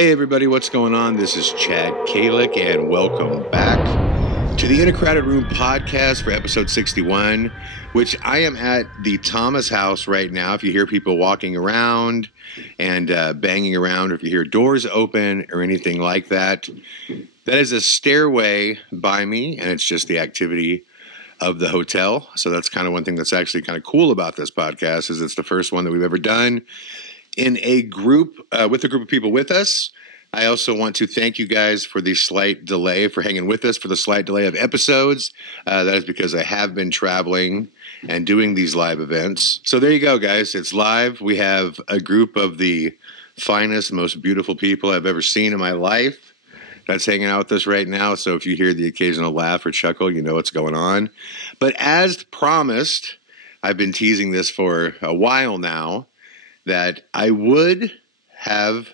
Hey everybody, what's going on? This is Chad Calek, and welcome back to the In a Crowded Room podcast for episode 61, which I am at the Thomas house right now. If you hear people walking around and banging around, or if you hear doors open or anything like that, that is a stairway by me, and it's just the activity of the hotel. So that's kind of one thing that's actually kind of cool about this podcast, is it's the first one that we've ever done in a group, with a group of people with us. I also want to thank you guys for the slight delay, for hanging with us for the slight delay of episodes. That is because I have been traveling and doing these live events. So there you go, guys. It's live. We have a group of the finest, most beautiful people I've ever seen in my life that's hanging out with us right now. So if you hear the occasional laugh or chuckle, you know what's going on. But as promised, I've been teasing this for a while now, that I would have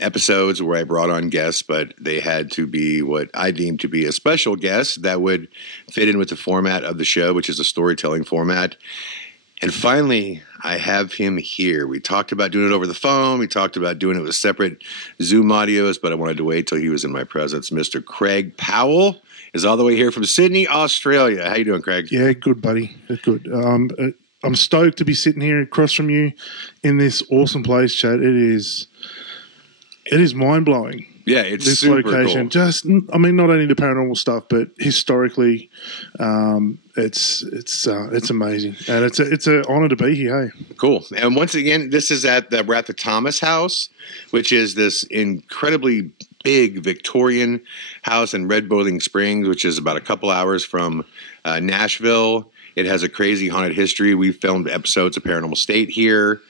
episodes where I brought on guests, but they had to be what I deemed to be a special guest that would fit in with the format of the show, which is a storytelling format. And finally, I have him here. We talked about doing it over the phone. We talked about doing it with separate Zoom audios, but I wanted to wait till he was in my presence. Mr. Craig Powell is all the way here from Sydney, Australia. How you doing, Craig? Yeah, good, buddy. Good. I'm stoked to be sitting here across from you in this awesome place, Chad. It is mind-blowing. Yeah, it's this super location. cool. Just, I mean, not only the paranormal stuff, but historically, it's amazing, and it's an honor to be here. Hey, cool. And once again, this is we're at the Thomas house, which is this incredibly big Victorian house in Red Boiling Springs, which is about a couple hours from Nashville. It has a crazy haunted history. We've filmed episodes of Paranormal State here.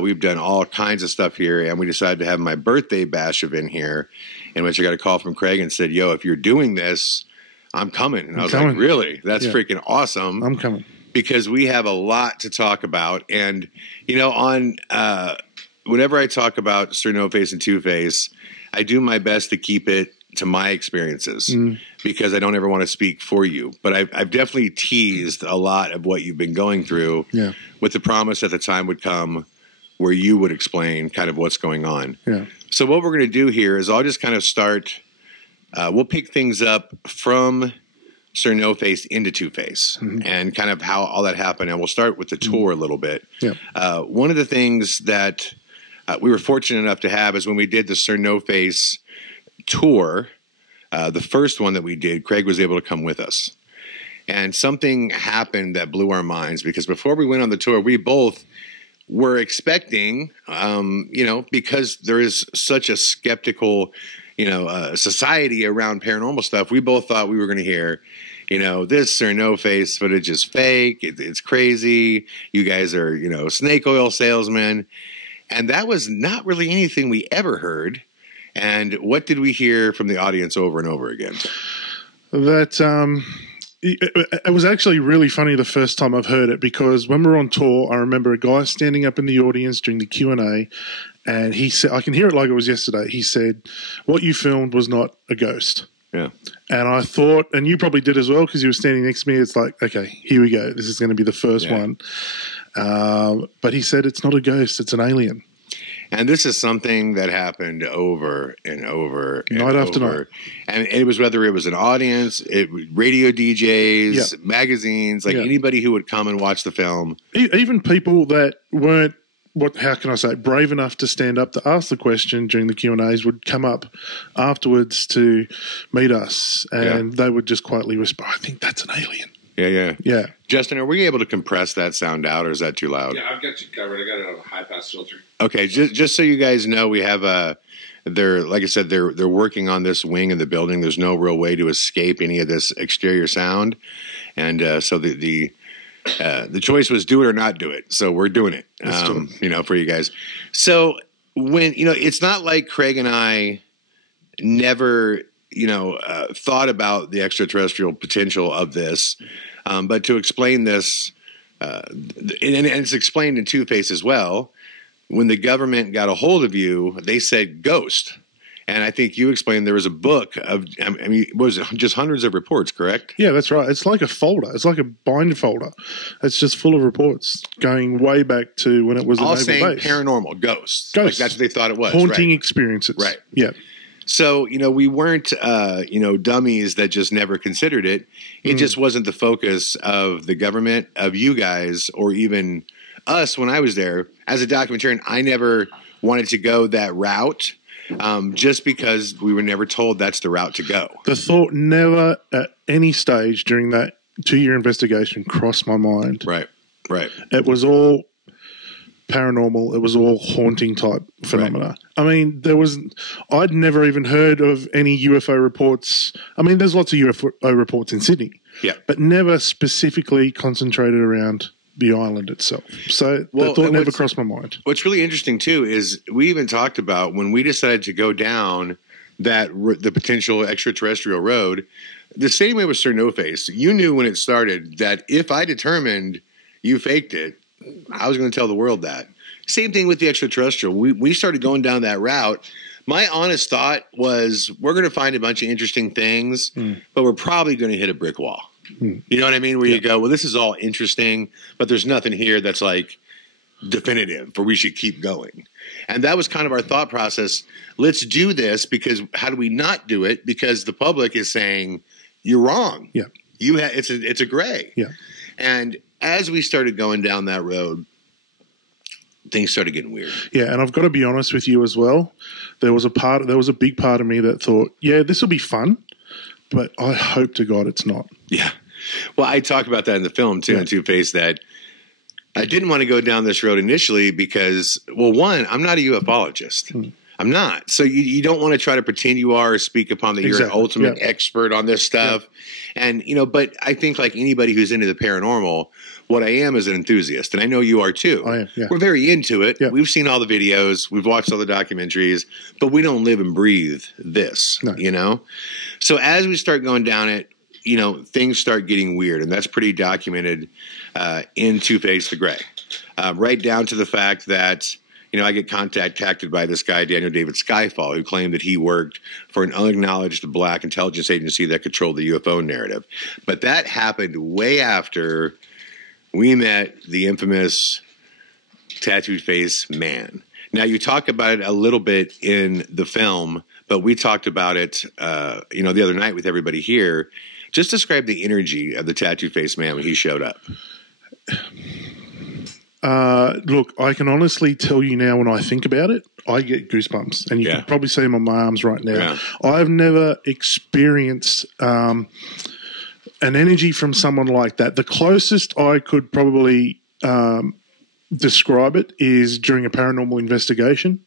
We've done all kinds of stuff here, and we decided to have my birthday bash event here, in which I got a call from Craig and said, yo, if you're doing this, I'm coming. And I was like, really? That's freaking awesome. I'm coming. Because we have a lot to talk about. And, you know, whenever I talk about Sir No Face and Two Face, I do my best to keep it to my experiences, because I don't ever want to speak for you. But I've definitely teased a lot of what you've been going through, with the promise that the time would come where you would explain kind of what's going on. Yeah. So what we're going to do here is I'll just kind of start, we'll pick things up from Sir No Face into Two Face, and kind of how all that happened. And we'll start with the tour a little bit. Yeah. One of the things that we were fortunate enough to have is when we did the Sir No Face tour, the first one that we did, Craig was able to come with us. And something happened that blew our minds, because before we went on the tour, we both were expecting, because there is such a skeptical, society around paranormal stuff, we both thought we were going to hear, this Sir No Face footage is fake. It's crazy. You guys are, snake oil salesmen. And that was not really anything we ever heard. And what did we hear from the audience over and over again? That it was actually really funny the first time I've heard it, because when we were on tour, I remember a guy standing up in the audience during the Q&A, and he said, I can hear it like it was yesterday, he said, what you filmed was not a ghost. Yeah. And I thought, and you probably did as well, because you were standing next to me, it's like, okay, here we go. This is going to be the first one. But he said it's not a ghost, it's an alien. And this is something that happened over and over and night after night. And it was, whether it was an audience, radio DJs, magazines, anybody who would come and watch the film. Even people that weren't, how can I say, brave enough to stand up to ask the question during the Q&As would come up afterwards to meet us, and they would just quietly whisper, I think that's an alien. Yeah. Justin, are we able to compress that sound out, or is that too loud? Yeah, I've got you covered. I got it on a high-pass filter. Okay, just so you guys know, we have like I said, they're working on this wing of the building. There's no real way to escape any of this exterior sound, and so the choice was do it or not do it. So we're doing it, for you guys. So when it's not like Craig and I never thought about the extraterrestrial potential of this. But to explain this, and it's explained in Two Face as well, when the government got a hold of you, they said ghost. And I think you explained there was a book of, I mean, was it just hundreds of reports, correct? Yeah, that's right. It's like a folder. It's like a binder folder. It's just full of reports going way back to when it was All a naval saying base. paranormal, ghosts. Ghosts. Like that's what they thought it was. Haunting right. experiences. Right. Yeah. So, we weren't, dummies that just never considered it. It just wasn't the focus of the government, of you guys, or even us when I was there. As a documentarian, I never wanted to go that route just because we were never told that's the route to go. The thought never at any stage during that 2-year investigation crossed my mind. Right. It was all paranormal. It was all haunting type phenomena. Right. I mean, I'd never even heard of any UFO reports. I mean, there's lots of UFO reports in Sydney. Yeah. But never specifically concentrated around the island itself. So the thought never crossed my mind. What's really interesting, too, is we even talked about when we decided to go down the potential extraterrestrial road, the same way with Sir No Face. You knew when it started that if I determined you faked it, I was going to tell the world that. Same thing with the extraterrestrial. We started going down that route. My honest thought was we're going to find a bunch of interesting things, but we're probably going to hit a brick wall. You know what I mean? Where you go, well, this is all interesting, but there's nothing here that's like definitive or we should keep going. And that was kind of our thought process. Let's do this because how do we not do it? Because the public is saying you're wrong. Yeah. It's a gray. Yeah. And as we started going down that road, things started getting weird. Yeah, and I've got to be honest with you as well. There was a big part of me that thought, yeah, this will be fun, but I hope to God it's not. Yeah. Well, I talk about that in the film too, in Two-Face, that I didn't want to go down this road initially because, well, one, I'm not a ufologist. I'm not. So you don't want to try to pretend you are or speak upon that you're an ultimate expert on this stuff. Yeah. And, but I think like anybody who's into the paranormal, what I am is an enthusiast. And I know you are too. I am, yeah. We're very into it. Yeah. We've seen all the videos. We've watched all the documentaries. But we don't live and breathe this, So as we start going down it, things start getting weird. And that's pretty documented in Two-Face the Gray. Right down to the fact that I get contacted by this guy, Daniel David Skyfall, who claimed that he worked for an unacknowledged black intelligence agency that controlled the UFO narrative. But that happened way after we met the infamous tattooed face man. Now, you talk about it a little bit in the film, but we talked about it, the other night with everybody here. Just describe the energy of the tattooed face man when he showed up. Look, I can honestly tell you now when I think about it, I get goosebumps. And you can probably see them on my arms right now. Yeah. I've never experienced an energy from someone like that. The closest I could probably describe it is during a paranormal investigation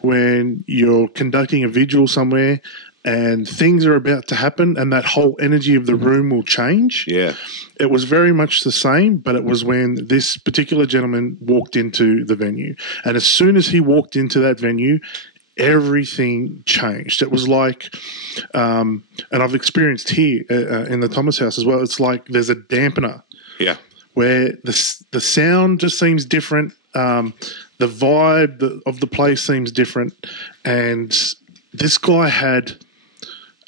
when you're conducting a vigil somewhere and things are about to happen and that whole energy of the room will change. Yeah. It was very much the same, but it was when this particular gentleman walked into the venue. And as soon as he walked into that venue, everything changed. It was like, and I've experienced here in the Thomas house as well, it's like there's a dampener. Yeah. Where the sound just seems different. The vibe of the place seems different. And this guy had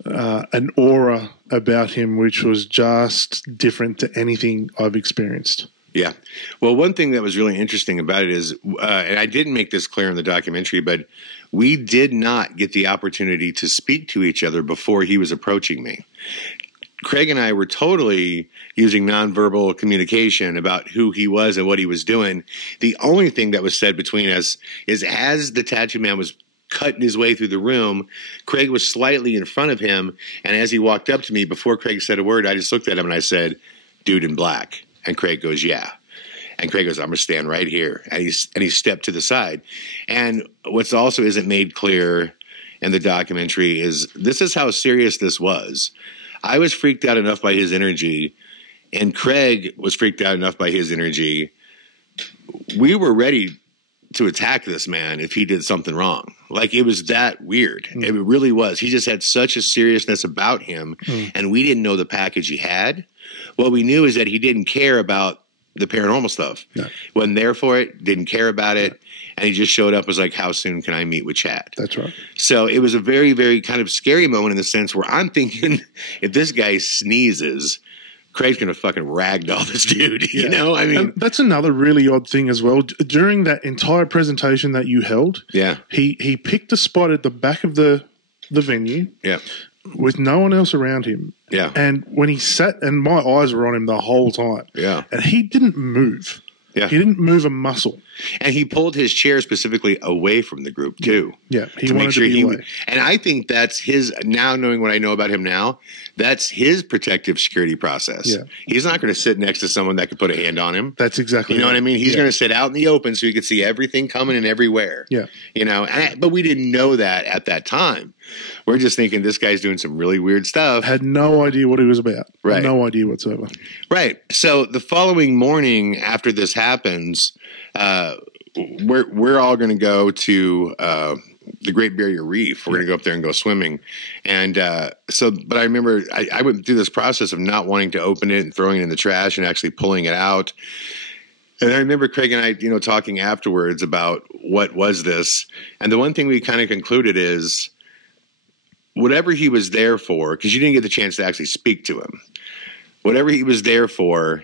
an aura about him which was just different to anything I've experienced. Yeah. Well, one thing that was really interesting about it is, and I didn't make this clear in the documentary, but we did not get the opportunity to speak to each other before he was approaching me. Craig and I were totally using nonverbal communication about who he was and what he was doing. The only thing that was said between us is as the tattoo man was cutting his way through the room, Craig was slightly in front of him. And as he walked up to me, before Craig said a word, I just looked at him and I said, "Dude in black." And Craig goes, "Yeah." And Craig goes, "I'm going to stand right here." And he stepped to the side. And what's also isn't made clear in the documentary is this is how serious this was. I was freaked out enough by his energy, and Craig was freaked out enough by his energy. We were ready to attack this man if he did something wrong. Like, it was that weird. It really was. He just had such a seriousness about him, and we didn't know the package he had. What we knew is that he didn't care about the paranormal stuff. No. Wasn't there for it, didn't care about it, and he just showed up, was like, how soon can I meet with Chad? That's right. So it was a very, very kind of scary moment in the sense where I'm thinking, if this guy sneezes, Craig's going to fucking ragdoll this dude, you know? I mean, and that's another really odd thing as well. During that entire presentation that you held, he picked a spot at the back of the venue, with no one else around him. Yeah. And when he sat, and my eyes were on him the whole time. Yeah. And he didn't move. Yeah. He didn't move a muscle. And he pulled his chair specifically away from the group too. Yeah. He wanted to be away. And I think that's his, now knowing what I know about him now, that's his protective security process. Yeah. He's not going to sit next to someone that could put a hand on him. That's exactly You know what I mean? He's going to sit out in the open so he could see everything coming and everywhere. Yeah. You know, but we didn't know that at that time. We're just thinking this guy's doing some really weird stuff. Had no idea what he was about. Right. No idea whatsoever. Right. So the following morning after this happens, we're all going to go to the Great Barrier Reef. We're going to go up there and go swimming. And but I remember I went through this process of not wanting to open it and throwing it in the trash and actually pulling it out. And I remember Craig and I, talking afterwards about what was this. And the one thing we kind of concluded is whatever he was there for, because you didn't get the chance to actually speak to him, whatever he was there for,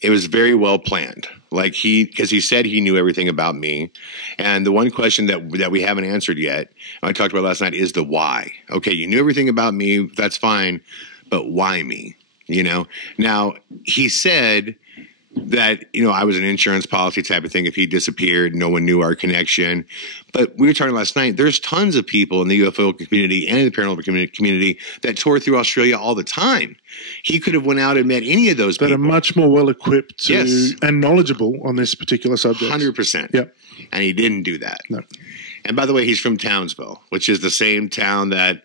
it was very well planned. Like because he said he knew everything about me. And the one question that we haven't answered yet, and I talked about last night, is the why. Okay, you knew everything about me, that's fine, but why me? Now he said that, I was an insurance policy type of thing. If he disappeared, no one knew our connection. But we were talking last night, there's tons of people in the UFO community and the paranormal community that tour through Australia all the time. He could have went out and met any of those people. That are much more well-equipped and knowledgeable on this particular subject. 100%. Yep. And he didn't do that. No. And by the way, he's from Townsville, which is the same town that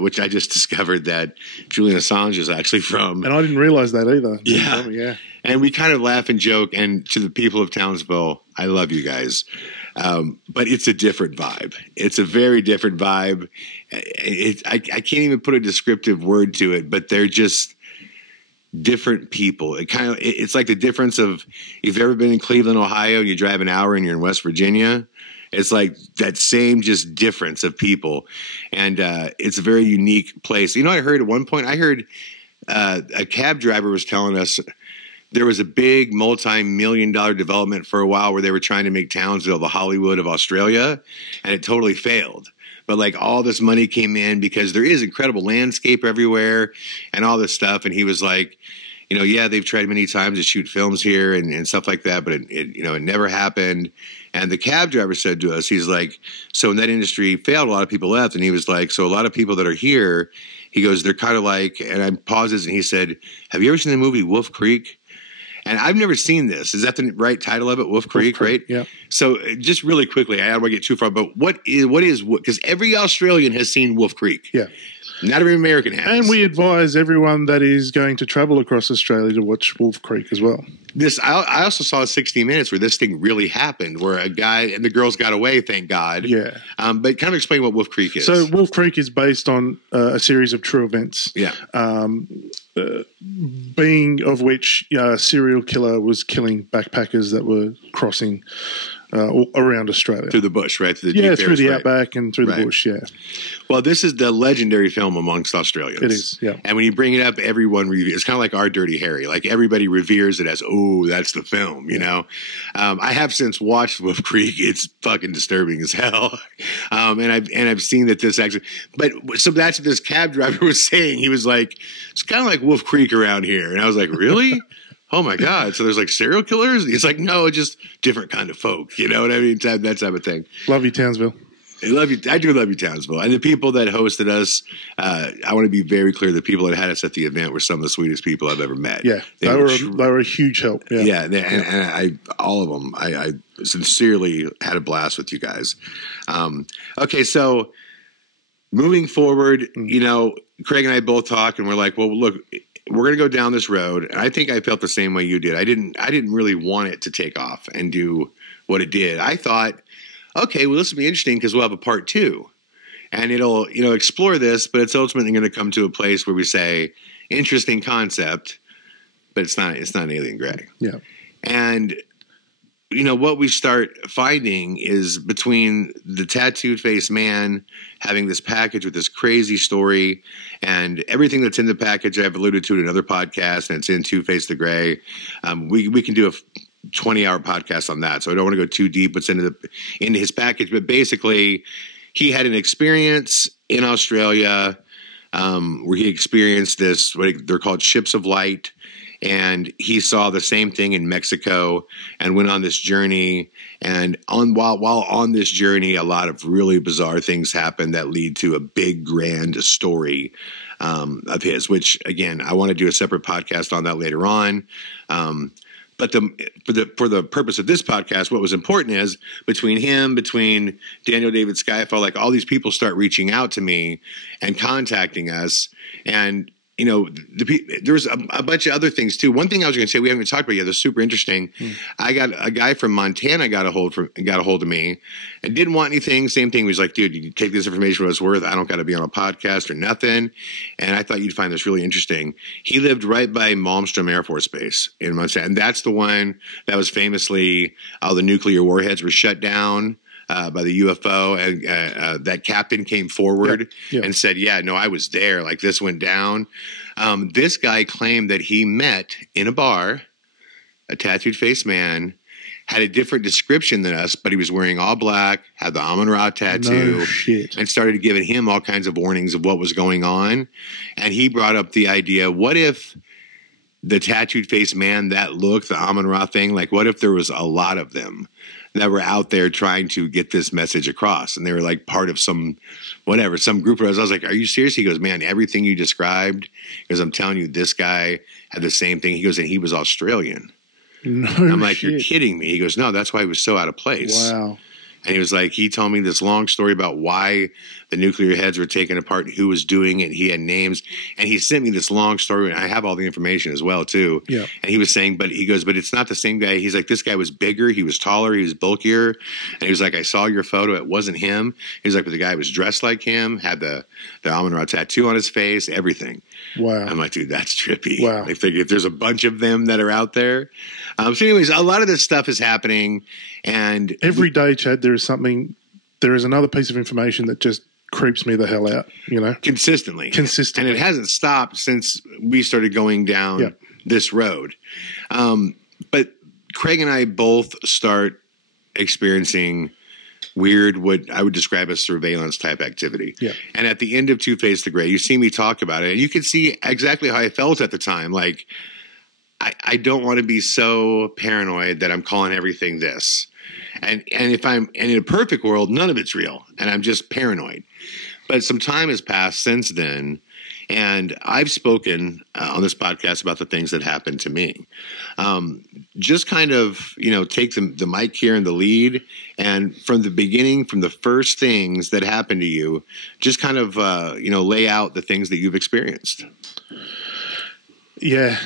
which I just discovered that Julian Assange is actually from. And I didn't realize that either. Yeah. And we kind of laugh and joke. And to the people of Townsville, I love you guys. But it's a different vibe. It's a very different vibe. I can't even put a descriptive word to it, but they're just different people. It's like the difference of, if you've ever been in Cleveland, Ohio, you drive an hour and you're in West Virginia. It's like that same just difference of people. And it's a very unique place. I heard at one point, a cab driver was telling us there was a big multi-million-dollar development for a while where they were trying to make Townsville the Hollywood of Australia, and it totally failed. But like all this money came in because there is incredible landscape everywhere and all this stuff. And he was like, they've tried many times to shoot films here and stuff like that, but it never happened. And the cab driver said to us, he's like, so when that industry failed, a lot of people left. And he was like, so a lot of people that are here, he goes, they're kind of like, and I pauses and he said, have you ever seen the movie Wolf Creek? And I've never seen this. Is that the right title of it? Wolf Creek, right? Yeah. So just really quickly, I don't want to get too far, but what is, because every Australian has seen Wolf Creek. Yeah. Not every American has. And we advise everyone that is going to travel across Australia to watch Wolf Creek as well. I also saw 60 Minutes where this thing really happened, where a guy and the girls got away, thank God. Yeah. But kind of explain what Wolf Creek is. So Wolf Creek is based on a series of true events. Yeah. Being of which a serial killer was killing backpackers that were crossing around Australia. Through the bush, right? Through the outback and through the bush, yeah. Well, this is the legendary film amongst Australians. It is, yeah. And when you bring it up, everyone reveres. It's kind of like our Dirty Harry. Like everybody reveres it as, oh, that's the film, you know? I have since watched Wolf Creek. It's fucking disturbing as hell. And I've seen that this actually, but so that's what this cab driver was saying. He was like, it's kind of like Wolf Creek around here. And I was like, really? Oh my God. So there's like serial killers? It's like, no, just different kind of folk. You know what I mean? That type of thing. Love you, Townsville. I do love you, Townsville. And the people that hosted us, I want to be very clear. The people that had us at the event were some of the sweetest people I've ever met. Yeah. They were a huge help. Yeah. And all of them, I sincerely had a blast with you guys. Okay. So moving forward, you know, Craig and I both talk and we're like, well, look, we're going to go down this road. And I think I felt the same way you did. I didn't really want it to take off and do what it did. I thought, okay, well, this will be interesting because we'll have a part 2 and it'll, you know, explore this, but it's ultimately going to come to a place where we say interesting concept, but it's not an alien gray. Yeah. And what we start finding is between the tattooed face man having this package with this crazy story and everything that's in the package, I've alluded to in another podcast, and it's in Two Face the Gray. We can do a 20-hour podcast on that, so I don't want to go too deep what's into his package. But basically, he had an experience in Australia where he experienced this, what they're called ships of light. And he saw the same thing in Mexico and went on this journey. And while on this journey, a lot of really bizarre things happened that lead to a big, grand story of his, which, again, I want to do a separate podcast on that later on. But for the purpose of this podcast, what was important is between Daniel David Skyfall, like all these people start reaching out to me and contacting us. And there's a bunch of other things too. One thing I was going to say we haven't talked about yet that's super interesting. I got a guy from Montana got a hold of me and didn't want anything. Same thing. He was like, dude, you take this information for what it's worth. I don't got to be on a podcast or nothing. And I thought you'd find this really interesting. He lived right by Malmstrom Air Force Base in Montana. And that's the one that was famously all the nuclear warheads were shut down by the UFO, and that captain came forward and said, yeah, no, I was there. Like this went down. This guy claimed that he met in a bar a tattooed face man, had a different description than us, but he was wearing all black, had the Amun-Ra tattoo, and started giving him all kinds of warnings of what was going on. And he brought up the idea, what if the tattooed face man, that look, the Amun-Ra thing, like what if there was a lot of them that were out there trying to get this message across, and they were like part of some group of us. I was like, are you serious? He goes, man, everything you described, because I'm telling you, this guy had the same thing. He goes, and he was Australian. No, I'm like, you're kidding me. He goes, no, that's why he was so out of place. Wow. And he was like, he told me this long story about why the nuclear heads were taken apart and who was doing it. He had names. And he sent me this long story. And I have all the information as well, too. Yeah. And he was saying, but it's not the same guy. He's like, this guy was bigger. He was taller. He was bulkier. And he was like, I saw your photo. It wasn't him. He was like, but the guy was dressed like him, had the Amun-Ra tattoo on his face, everything. Wow. I'm like, dude, that's trippy. Wow. Like, if there's a bunch of them that are out there. So anyways, a lot of this stuff is happening. And every day, Chad, there is another piece of information that just creeps me the hell out, Consistently. And it hasn't stopped since we started going down this road. But Craig and I both start experiencing weird, what I would describe as surveillance type activity. Yeah. And at the end of Two Face the Gray, you see me talk about it, and you can see exactly how I felt at the time. Like, I don't want to be so paranoid that I'm calling everything this. And in a perfect world, none of it's real, and I'm just paranoid. But some time has passed since then, and I've spoken on this podcast about the things that happened to me. Just kind of, take the mic here and the lead, and from the beginning, from the first things that happened to you, just kind of, lay out the things that you've experienced. Yeah.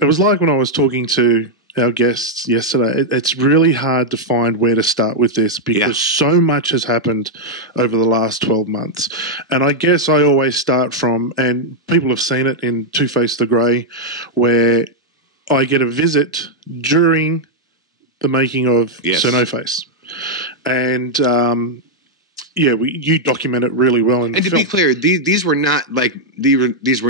It was like when I was talking to our guests yesterday. It's really hard to find where to start with this because so much has happened over the last 12 months. And I guess I always start from, and people have seen it in Two Face the Grey, where I get a visit during the making of Sir No Face. And you document it really well in the film. And to be clear, these were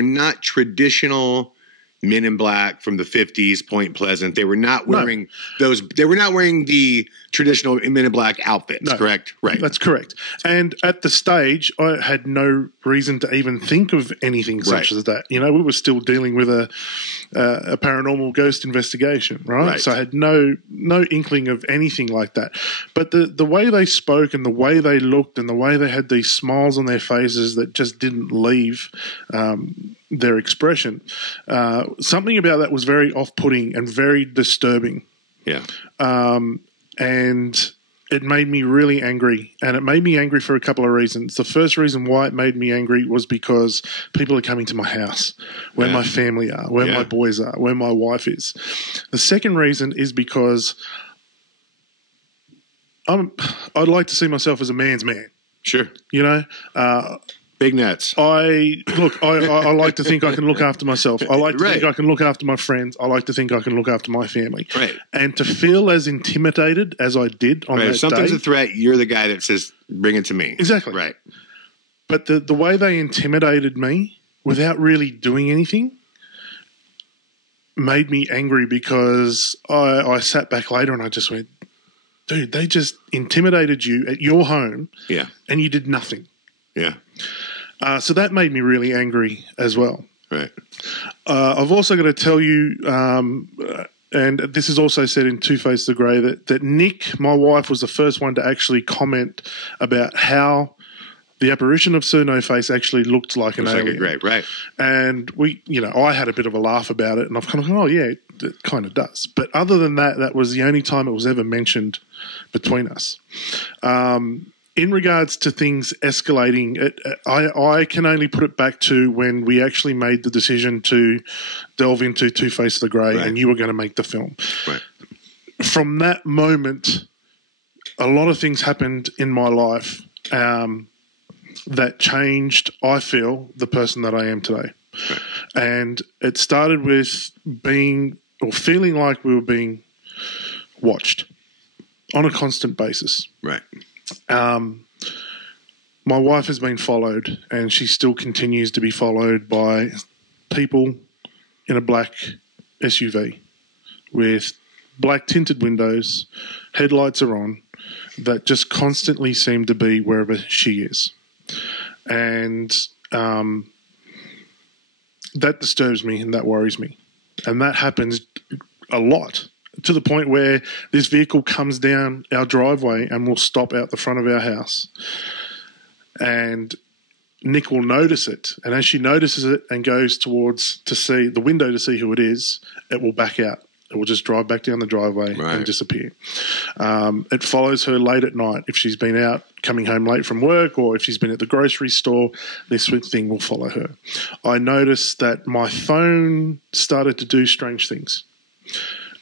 not traditional Men in Black from the 50s, Point Pleasant. They were not wearing those. They were not wearing the traditional Men in Black outfits, correct? Right. That's correct. And at the stage, I had no reason to even think of anything such as that. We were still dealing with a paranormal ghost investigation, right? So I had no inkling of anything like that. But the way they spoke and the way they looked and the way they had these smiles on their faces that just didn't leave their expression, something about that was very off-putting and very disturbing. Yeah. And it made me really angry. And it made me angry for a couple of reasons. The first reason why it made me angry was because people are coming to my house, where my family are, where my boys are, where my wife is. The second reason is because I'd like to see myself as a man's man. Sure. Big nuts. I like to think I can look after myself. I like to Right. think I can look after my friends. I like to think I can look after my family. Right. And to feel as intimidated as I did on Right. that If something's day. a threat, you're the guy that says, bring it to me. Exactly. Right. But the way they intimidated me without really doing anything made me angry, because I sat back later and I just went, dude, they just intimidated you at your home Yeah. and you did nothing. Yeah. So that made me really angry as well. Right. I've also got to tell you, and this is also said in Two-Face the Grey, that Nick, my wife, was the first one to actually comment about how the apparition of Sir No Face actually looked like an Looks like alien. a grape, right. And I had a bit of a laugh about it, and I've kind of gone, oh yeah, it kind of does. But other than that, that was the only time it was ever mentioned between us. In regards to things escalating, I can only put it back to when we actually made the decision to delve into Two-Face the Grey, Right. and you were going to make the film. Right. From that moment, a lot of things happened in my life that changed, I feel, the person that I am today. Right. And it started with feeling like we were being watched on a constant basis. Right. My wife has been followed, and she still continues to be followed by people in a black SUV with black tinted windows, headlights are on, that just constantly seem to be wherever she is. And that disturbs me and that worries me. And that happens a lot, to the point where this vehicle comes down our driveway and will stop out the front of our house. And Nick will notice it. And as she notices it and goes towards to see the window to see who it is, it will back out. It will just drive back down the driveway and disappear. It follows her late at night. If she's been out coming home late from work, or if she's been at the grocery store, this thing will follow her. I noticed that my phone started to do strange things.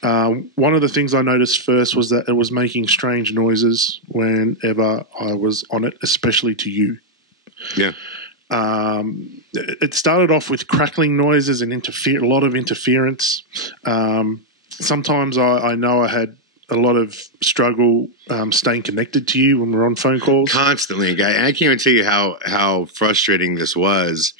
One of the things I noticed first was that it was making strange noises whenever I was on it, especially to you. Yeah. It started off with crackling noises and a lot of interference. Sometimes I know I had a lot of struggle staying connected to you when we're on phone calls. Constantly, guy. And I can't even tell you how frustrating this was.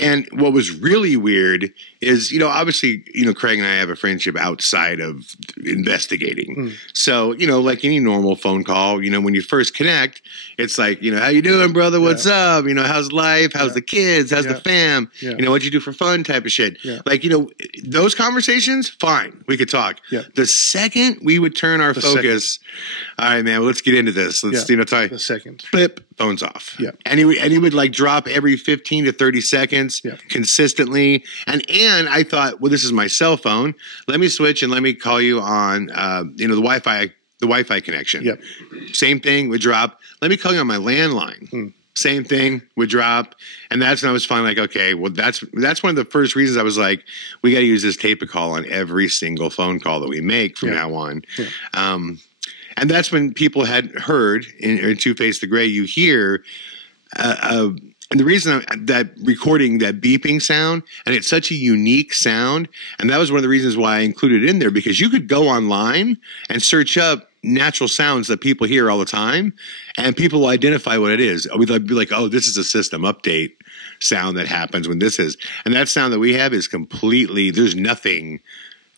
And what was really weird is, obviously, Craig and I have a friendship outside of investigating. So, like any normal phone call, when you first connect, it's like, how you doing, brother? What's up? How's life? How's the kids? How's the fam? What'd you do for fun type of shit. Like, those conversations, fine. We could talk. The second we would turn our focus, all right, man, well, let's get into this. Let's, talk. The second. Flip, phone's off. Yeah. And he would like drop every 15 to 30 seconds consistently. And I thought, well, this is my cell phone. Let me switch and let me call you on, the Wi-Fi connection. Yep. Same thing would drop. Let me call you on my landline. Same thing would drop. And that's when I was finally like, okay, well, that's one of the first reasons I was like, we got to use this tape of call on every single phone call that we make from now on. And that's when people had heard in Two-Face the Grey, you hear, and the reason that recording that beeping sound, and it's such a unique sound, and that was one of the reasons why I included it in there, because you could go online and search up natural sounds that people hear all the time, and people will identify what it is. We'd be like, oh, this is a system update sound that happens when this is. And that sound that we have is completely, there's nothing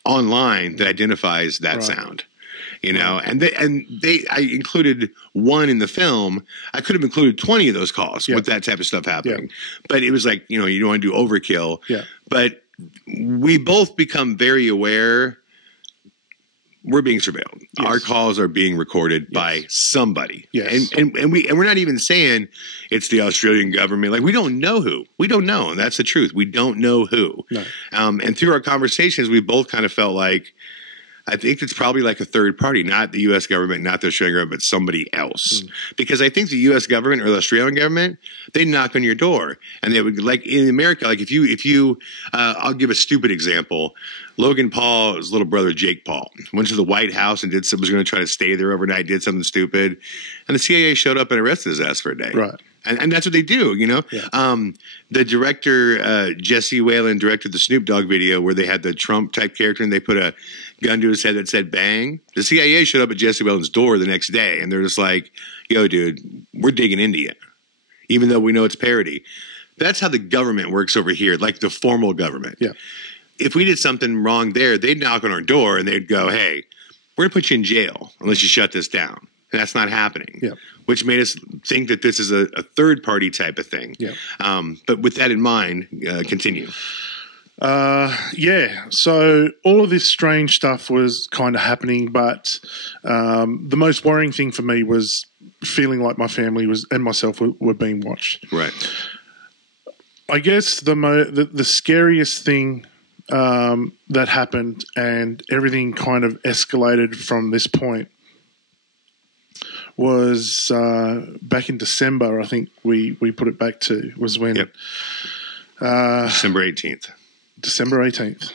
online that identifies that sound. And I included one in the film. I could have included 20 of those calls with that type of stuff happening. But it was like, you don't want to do overkill. But we both become very aware we're being surveilled. Our calls are being recorded by somebody. And we're not even saying it's the Australian government. Like, we don't know who. We don't know. And that's the truth. We don't know who. No. And through our conversations, we both kind of felt like, I think it's probably like a third party, not the U.S. government, not the Australian government, but somebody else. Because I think the U.S. government or the Australian government, they knock on your door, and they would, like in America, like if you, I'll give a stupid example. Logan Paul's little brother Jake Paul went to the White House and was going to try to stay there overnight, did something stupid, and the CIA showed up and arrested his ass for a day. Right. And that's what they do, you know. Yeah. The director, Jesse Whalen, directed the Snoop Dogg video where they had the Trump type character and they put a gun to his head that said "bang." The CIA showed up at Jesse Whalen's door the next day and they're just like, "Yo, dude, we're digging into you," even though we know it's parody. That's how the government works over here, like the formal government. Yeah. If we did something wrong there, they'd knock on our door and they'd go, "Hey, we're gonna put you in jail unless you shut this down." And that's not happening. Yeah. Which made us think that this is a third party type of thing. Yeah. But with that in mind, continue. Yeah. So all of this strange stuff was kind of happening, but the most worrying thing for me was feeling like my family and myself were being watched. Right. I guess the scariest thing that happened, and everything kind of escalated from this point, was back in December. I think we put it back to was when December 18th. December 18th.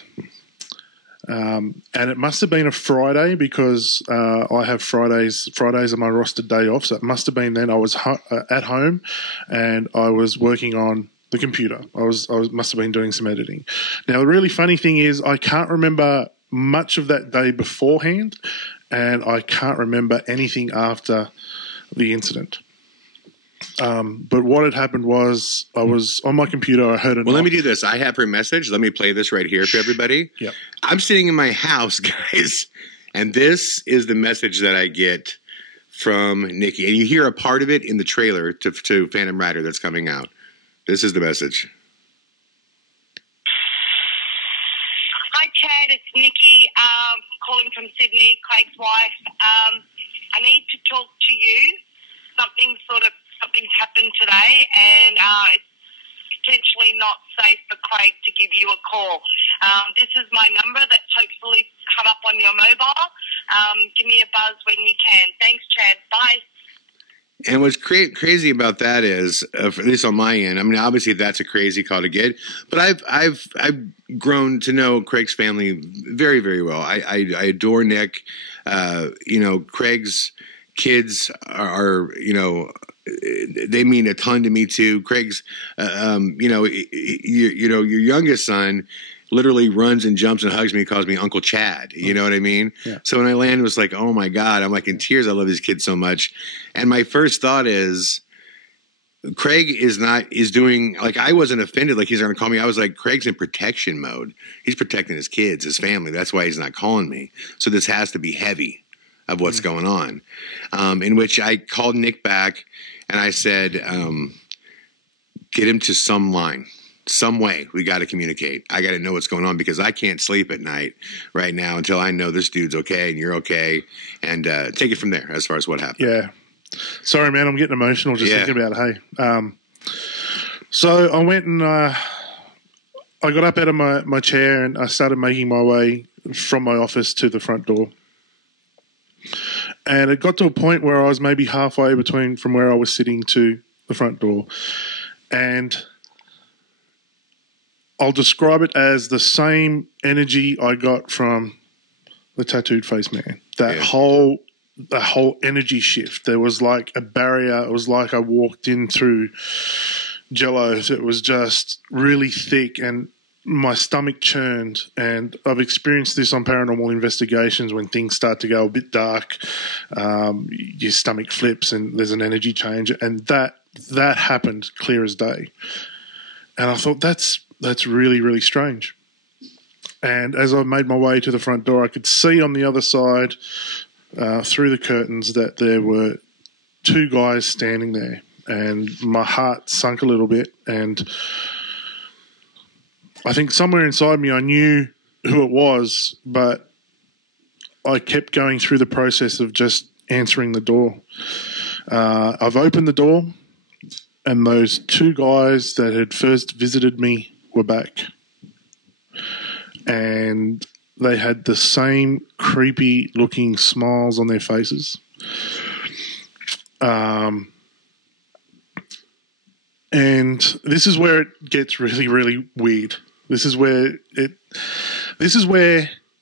And it must have been a Friday because I have Fridays are my rostered day off. So it must have been then. I was at home and I was working on the computer. I must have been doing some editing. Now, the really funny thing is I can't remember much of that day beforehand, and I can't remember anything after the incident. But what had happened was I was on my computer. I heard it. Well, let me do this. I have her message. Let me play this right here for everybody. Yeah. I'm sitting in my house, guys, and this is the message that I get from Nikki. And you hear a part of it in the trailer to Phantom Rider that's coming out. This is the message. Hi, Chad. It's Nikki calling from Sydney, Craig's wife. I need to talk to you. Something's happened today, and it's potentially not safe for Craig to give you a call. This is my number that's hopefully come up on your mobile. Give me a buzz when you can. Thanks, Chad. Bye. And what's crazy about that is, at least on my end, I mean, obviously that's a crazy call to get, but I've grown to know Craig's family very, very well. I adore Nick. Craig's kids are they mean a ton to me too. Craig's, your youngest son literally runs and jumps and hugs me and calls me Uncle Chad. You know what I mean? Yeah. So when I landed, it was like, oh my God, I'm like in tears. I love these kids so much. And my first thought is, Craig is doing, like, I wasn't offended like he's going to call me. I was like, Craig's in protection mode. He's protecting his kids, his family. That's why he's not calling me. So this has to be heavy of what's going on. In which I called Nick back and I said, get him to some line. Some way we got to communicate. I got to know what's going on because I can't sleep at night right now until I know this dude's okay and you're okay, and take it from there as far as what happened. Yeah. Sorry, man. I'm getting emotional just thinking about it. Hey. So I went and I got up out of my chair and I started making my way from my office to the front door. And it got to a point where I was maybe halfway between from where I was sitting to the front door. And I'll describe it as the same energy I got from the tattooed face man. That whole energy shift. There was like a barrier. It was like I walked in through Jello. It was just really thick and my stomach churned. And I've experienced this on paranormal investigations when things start to go a bit dark. Your stomach flips and there's an energy change. And that happened clear as day. And I thought that's really, really strange. And as I made my way to the front door, I could see on the other side through the curtains that there were two guys standing there. And my heart sunk a little bit. And I think somewhere inside me I knew who it was, but I kept going through the process of just answering the door. I've opened the door, and those two guys that had first visited me were back. And they had the same creepy looking smiles on their faces. And this is where it gets really, really weird. This is where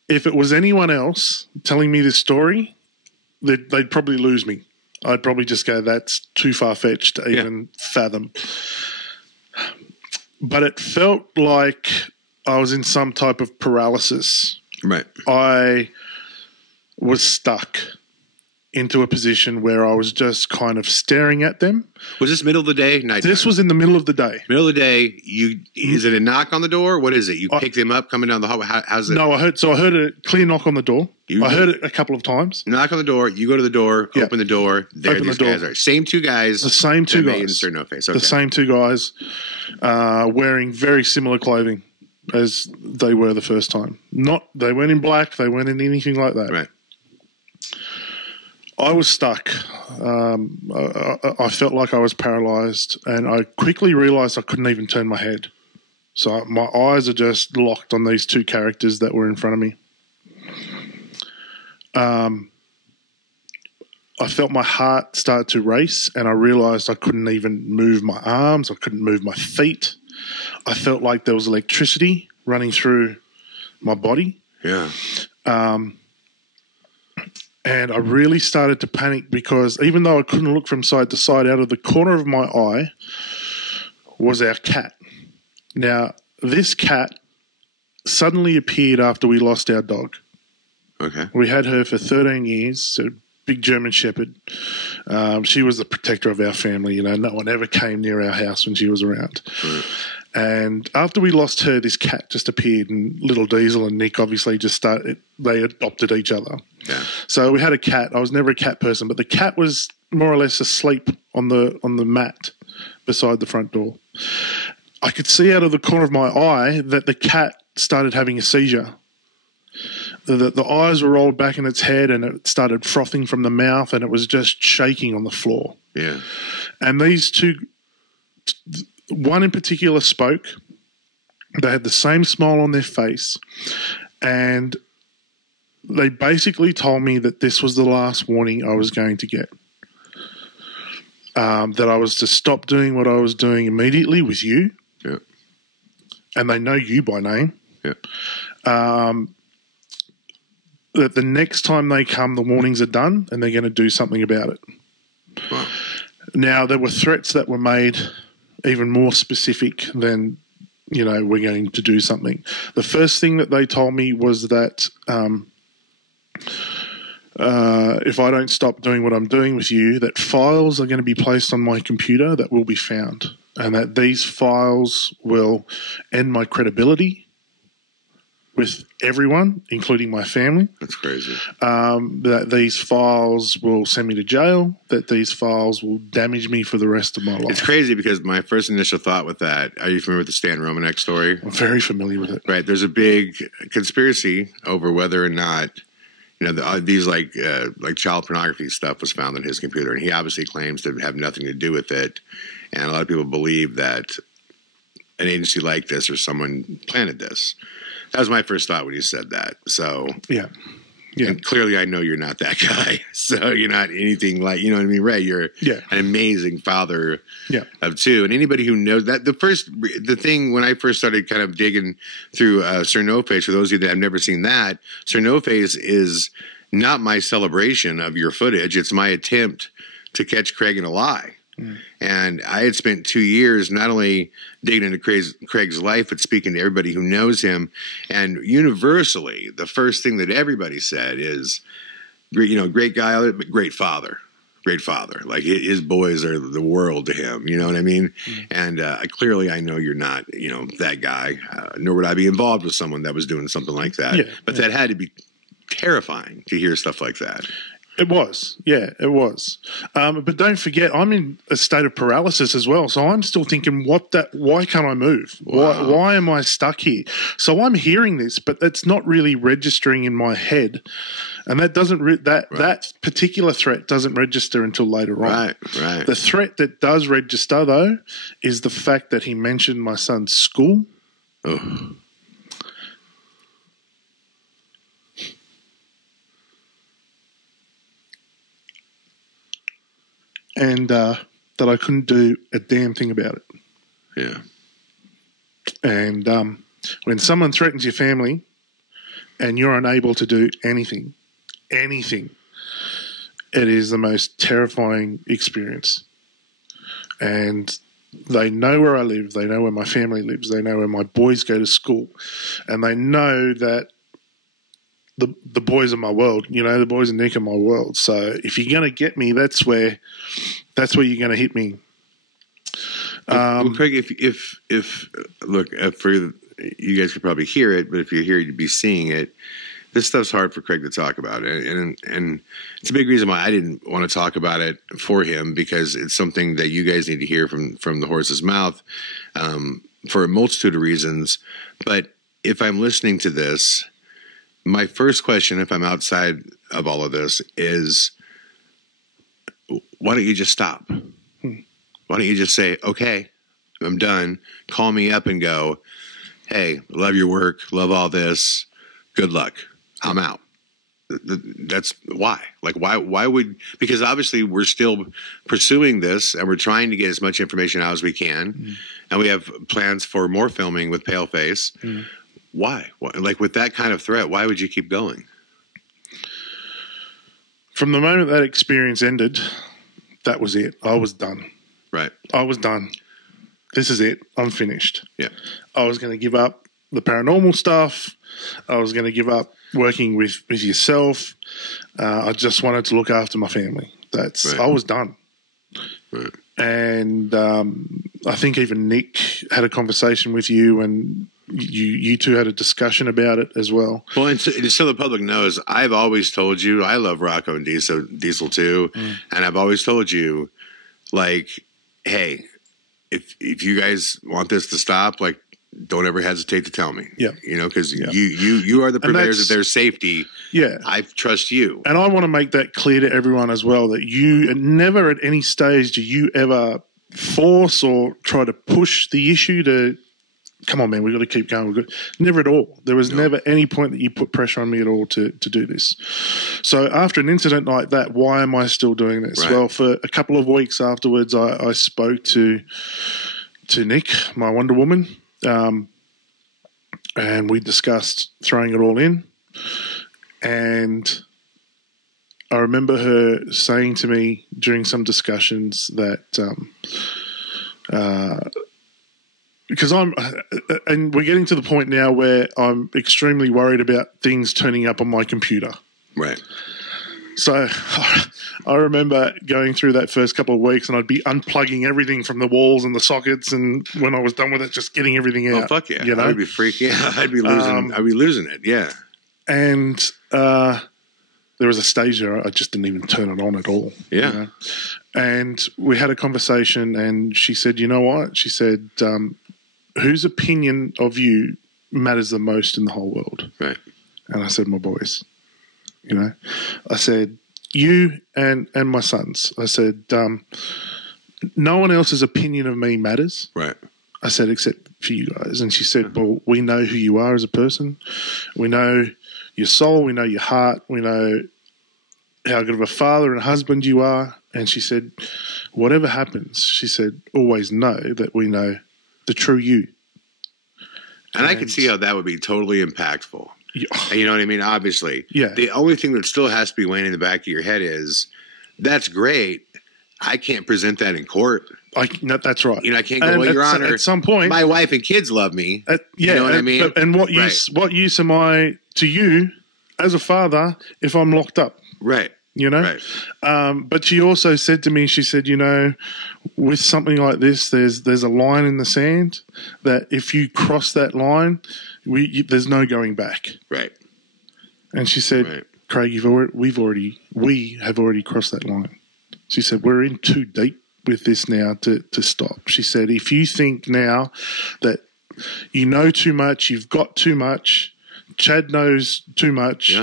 if it was anyone else telling me this story, they'd probably lose me. I'd probably just go, that's too far-fetched to even fathom. But it felt like I was in some type of paralysis. Right. I was stuck into a position where I was just kind of staring at them. Was this middle of the day? Night. This was in the middle of the day. Middle of the day. Is it a knock on the door? What is it? You pick them up coming down the hallway. How's it? No, I heard a clear knock on the door. I heard it a couple of times. Knock on the door. You go to the door. Yeah. Open the door. There Open these the door. guys are. Same two guys. The same two guys. Insert no face. Okay. The same two guys wearing very similar clothing as they were the first time. They weren't in black. They weren't in anything like that. Right. I was stuck. I felt like I was paralyzed, and I quickly realized I couldn't even turn my head. So my eyes are just locked on these two characters that were in front of me. I felt my heart start to race, and I realized I couldn't even move my arms. I couldn't move my feet. I felt like there was electricity running through my body. Yeah. And I really started to panic because even though I couldn't look from side to side, out of the corner of my eye was our cat. Now, this cat suddenly appeared after we lost our dog. Okay. We had her for 13 years, a big German Shepherd. She was the protector of our family. No one ever came near our house when she was around. Right. And after we lost her, this cat just appeared, and little Diesel and Nick obviously they adopted each other. Yeah. So we had a cat. I was never a cat person, but the cat was more or less asleep on the mat beside the front door. I could see out of the corner of my eye that the cat started having a seizure. The eyes were rolled back in its head, and it started frothing from the mouth, and it was just shaking on the floor. Yeah. And these two, one in particular spoke. They had the same smile on their face, and they basically told me that this was the last warning I was going to get. That I was to stop doing what I was doing immediately with you. Yeah. And they know you by name. Yeah. That the next time they come, the warnings are done, and they're going to do something about it. Wow. Now, there were threats that were made even more specific than, we're going to do something. The first thing that they told me was that if I don't stop doing what I'm doing with you, that files are going to be placed on my computer that will be found, and that these files will end my credibility with everyone, including my family. That's crazy. That these files will send me to jail, that these files will damage me for the rest of my life. It's crazy because my first initial thought with that, are you familiar with the Stan Romanek story? I'm very familiar with it. Right. There's a big conspiracy over whether or not, these like child pornography stuff was found on his computer. And he obviously claims to have nothing to do with it. And a lot of people believe that an agency like this or someone planted this. That was my first thought when you said that. So yeah. And clearly, I know you're not that guy. So you're not anything like, you know what I mean, Ray? You're an amazing father of two. And anybody who knows that, the thing when I first started kind of digging through Sir No Face, for those of you that have never seen that, Sir No Face is not my celebration of your footage. It's my attempt to catch Craig in a lie. Mm. And I had spent 2 years not only digging into Craig's life, but speaking to everybody who knows him. And universally, the first thing that everybody said is, great guy, but great father. Great father. Like his boys are the world to him. You know what I mean? Mm. And clearly, I know you're not, that guy. Nor would I be involved with someone that was doing something like that. Yeah, but that had to be terrifying to hear stuff like that. It was. Yeah, it was. But don't forget, I'm in a state of paralysis as well. So I'm still thinking, why can't I move? Wow. Why am I stuck here? So I'm hearing this, but it's not really registering in my head. And that doesn't that particular threat doesn't register until later on. Right. The threat that does register, though, is the fact that he mentioned my son's school. Oh. And that I couldn't do a damn thing about it. Yeah. And when someone threatens your family and you're unable to do anything, it is the most terrifying experience. And they know where I live. They know where my family lives. They know where my boys go to school. And they know that the boys are my world. You know, the boys and Nick are my world. So if you're going to get me, that's where you're going to hit me. Well, Craig, if look, for you guys could probably hear it, but if you're here, you'd be seeing it. This stuff's hard for Craig to talk about, and it's a big reason why I didn't want to talk about it for him, because it's something that you guys need to hear from the horse's mouth, for a multitude of reasons. But if I'm listening to this, my first question, if I'm outside of all of this, is why don't you just stop? Why don't you just say, okay, I'm done. Call me up and go, hey, love your work, love all this, good luck, I'm out. That's why. Like, why would, because obviously we're still pursuing this and we're trying to get as much information out as we can. And we have plans for more filming with Paleface. Why? Like, with that kind of threat, why would you keep going? From the moment that experience ended, that was it. I was done. Right. I was done. This is it. I'm finished. Yeah. I was going to give up the paranormal stuff. I was going to give up working with yourself. I just wanted to look after my family. Right. I was done. Right. And I think even Nick had a conversation with you, and you two had a discussion about it as well. Well, and so the public knows, I've always told you, I love Rocco and Diesel too, and I've always told you, like, hey, if you guys want this to stop, like, don't ever hesitate to tell me. Yeah. You know, because you are the purveyors of their safety. Yeah. I trust you. And I want to make that clear to everyone as well, that you never at any stage do you ever force or try to push the issue to, come on, man, we've got to keep going. Never at all. There was never any point that you put pressure on me at all to do this. So after an incident like that, why am I still doing this? Right. Well, for a couple of weeks afterwards, I spoke to Nick, my Wonder Woman, and we discussed throwing it all in. And I remember her saying to me during some discussions that because and we're getting to the point now where I'm extremely worried about things turning up on my computer. Right. So I remember going through that first couple of weeks, and I'd be unplugging everything from the walls and the sockets, and when I was done with it, just getting everything out. Oh, fuck yeah. You know? I'd be freaking out. I'd be losing it, yeah. And there was a stage there I just didn't even turn it on at all. Yeah. You know? And we had a conversation, and she said, you know what? She said, whose opinion of you matters the most in the whole world? Right. And I said, my boys. You know, I said, you and my sons. I said, no one else's opinion of me matters. Right. I said, except for you guys. And she said, well, we know who you are as a person. We know your soul. We know your heart. We know how good of a father and husband you are. And she said, whatever happens, she said, always know that we know the true you. And I can see how that would be totally impactful. You know what I mean? Obviously. Yeah. The only thing that still has to be weighing in the back of your head is, that's great. I can't present that in court. No, that's right. You know, I can't go, well, Your Honor, at some point, my wife and kids love me. You know what I mean? And what use am I to you as a father if I'm locked up? Right. You know? Right. But she also said to me, she said, you know, with something like this, there's a line in the sand that if you cross that line, there's no going back. Right. And she said, right. Craig, we have already crossed that line. She said, we're in too deep with this now to stop. She said, if you think now that you know too much, you've got too much, Chad knows too much,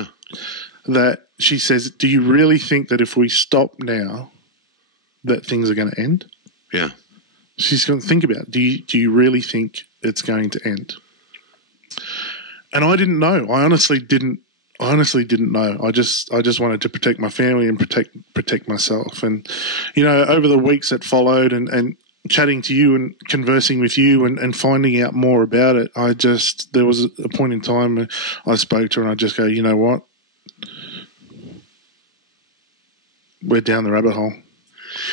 that she says, do you really think that if we stop now that things are going to end? Yeah. She's going to think about it. Do you really think it's going to end? And I didn't know. I honestly didn't know. I just wanted to protect my family and protect myself. And, you know, over the weeks that followed and chatting to you and conversing with you and finding out more about it, there was a point in time I spoke to her and I just go, you know what? we're down the rabbit hole.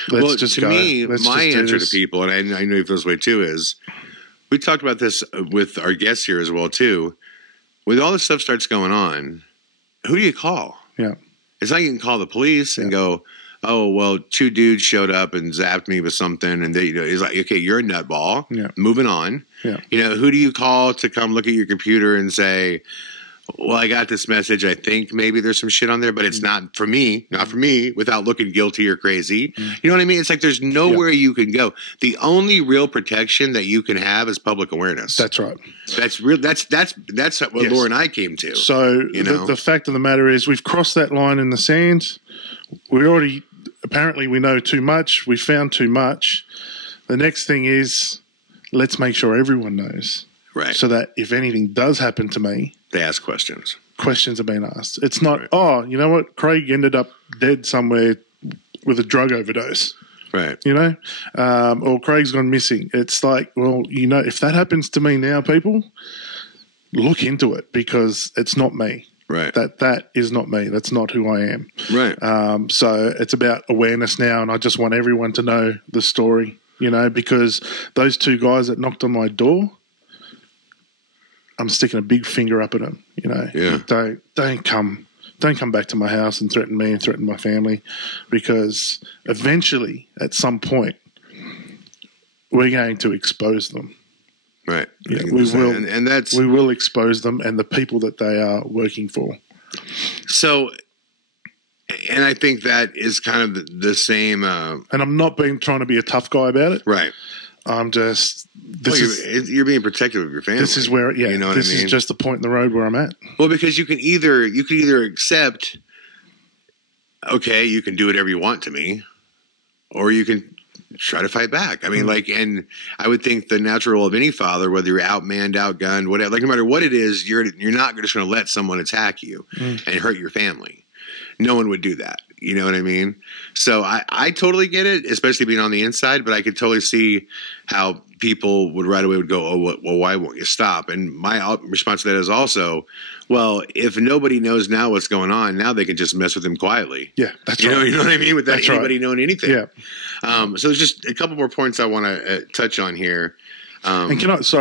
Let's just to go. me, Let's my just do answer to this. people, and I know you feel this way too, is we talked about this with our guests here as well too. When all this stuff starts going on, who do you call? Yeah. It's not you can call the police and go, oh, well, 2 dudes showed up and zapped me with something. And they, it's like, okay, you're a nutball. Yeah. Moving on. Yeah. Who do you call to come look at your computer and say, well, I got this message. I think maybe there's some shit on there, but it's not for me, without looking guilty or crazy. You know what I mean? It's like there's nowhere you can go. The only real protection that you can have is public awareness. That's right. That's real. That's what Laura and I came to. So the fact of the matter is we've crossed that line in the sand. Apparently we know too much. We found too much. The next thing is let's make sure everyone knows. Right. So that if anything does happen to me, they ask questions. Questions are being asked. It's not, oh, you know what? Craig ended up dead somewhere with a drug overdose. Right. Or Craig's gone missing. It's like, well, if that happens to me now, people, look into it because it's not me. Right. That is not me. That's not who I am. Right. So it's about awareness now, and I just want everyone to know the story, because those 2 guys that knocked on my door, I'm sticking a big finger up at them, Yeah. Don't come back to my house and threaten me and threaten my family, because eventually, at some point, we're going to expose them. Right. Yeah, we will, and we will expose them and the people that they are working for. So, and I think that is kind of the same. And I'm not trying to be a tough guy about it. Right. I'm just. You're being protective of your family. This is where, you know what this I mean? is just the point in the road where I'm at. Well, because you can either accept, okay, you can do whatever you want to me, or you can try to fight back. I mean, and I would think the natural role of any father, whether you're outmanned, outgunned, whatever, no matter what it is, you're not just going to let someone attack you and hurt your family. No one would do that. You know what I mean? So I totally get it, especially being on the inside, but I could totally see how people would right away go, oh, well, why won't you stop? And my response to that is also, well, if nobody knows now what's going on, now they can just mess with him quietly. Yeah, that's right. You know what I mean? Without anybody knowing anything. Yeah. So there's just a couple more points I want to touch on here. And can I just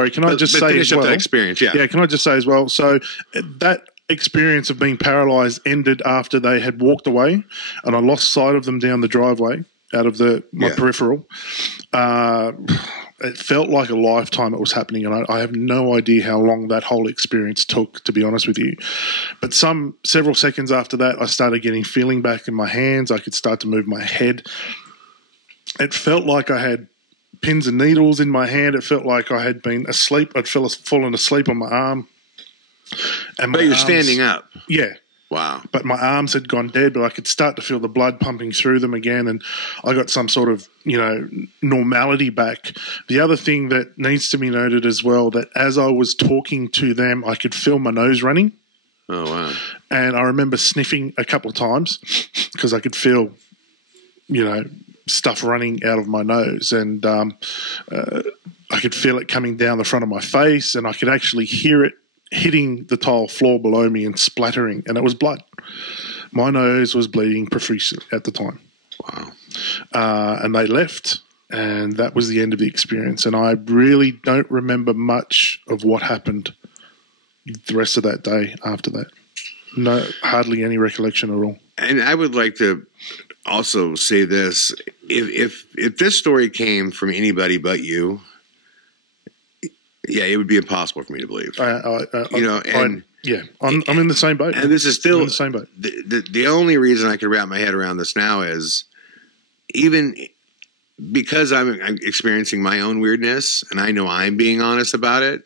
say as well? That experience, yeah. Can I just say as well? So that experience of being paralyzed ended after they had walked away, and I lost sight of them down the driveway out of my peripheral. It felt like a lifetime it was happening, and I have no idea how long that whole experience took, to be honest with you. But several seconds after that, I started getting feeling back in my hands. I could start to move my head. It felt like I had pins and needles in my hand. It felt like I had been asleep. I'd fallen asleep on my arm. But you're standing up. Yeah. Wow. But my arms had gone dead, but I could start to feel the blood pumping through them again, and I got some sort of, normality back. The other thing that needs to be noted as well, that as I was talking to them, I could feel my nose running. Oh, wow. And I remember sniffing a couple of times because I could feel, stuff running out of my nose, and I could feel it coming down the front of my face, and I could actually hear it hitting the tile floor below me and splattering, and it was blood. My nose was bleeding profusely at the time. Wow. And they left, and that was the end of the experience. And I really don't remember much of what happened the rest of that day after that. No, hardly any recollection at all. And I would like to also say this. If this story came from anybody but you, yeah, it would be impossible for me to believe. I'm in the same boat. And this is still I'm in the same boat. The only reason I can wrap my head around this now is even because I'm experiencing my own weirdness, and I know I'm being honest about it.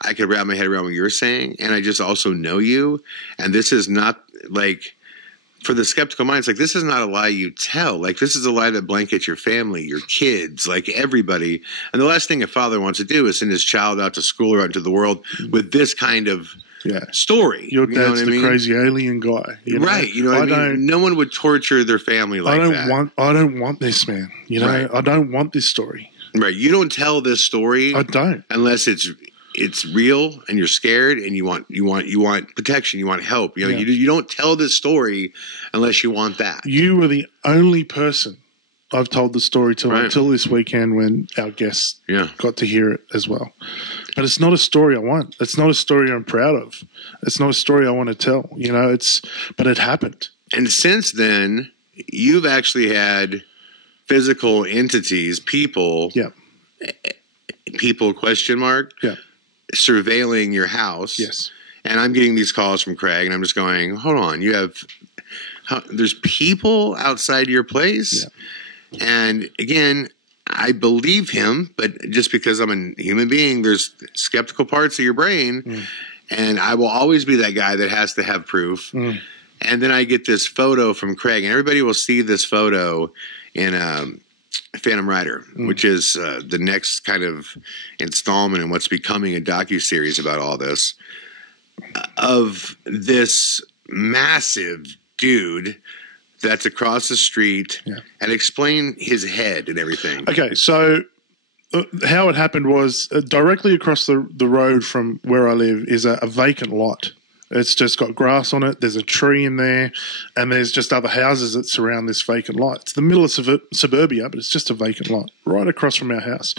I could wrap my head around what you're saying, and I just also know you. And this is not like, for the skeptical mind, it's like, this is not a lie you tell. Like, this is a lie that blankets your family, your kids, like everybody. And the last thing a father wants to do is send his child out to school or out into the world with this kind of story. Your dad's the crazy alien guy. Right. You know what I mean? No one would torture their family like that. I don't want this, man. Right. I don't want this story. Right. You don't tell this story. I don't. Unless it's it's real and you're scared and you want protection, you want help. You know, you don't tell this story unless you want that. You were the only person I've told the story to until this weekend when our guests got to hear it as well. But it's not a story I want. It's not a story I'm proud of. It's not a story I want to tell. You know, but it happened. And since then, you've actually had physical entities, people, question mark, surveilling your house. Yes. And I'm getting these calls from Craig, and I'm just going, hold on, there's people outside your place? Yeah. And again, I believe him, but just because I'm a human being, there's skeptical parts of your brain, and I will always be that guy that has to have proof. And then I get this photo from Craig, and everybody will see this photo in Phantom Rider, which is the next kind of installment in what's becoming a docuseries about all this, of this massive dude that's across the street, and explain his head and everything. Okay, so how it happened was directly across the road from where I live is a vacant lot. It's just got grass on it. There's a tree in there, and there's just other houses that surround this vacant lot. It's the middle of suburbia, but it's just a vacant lot right across from our house.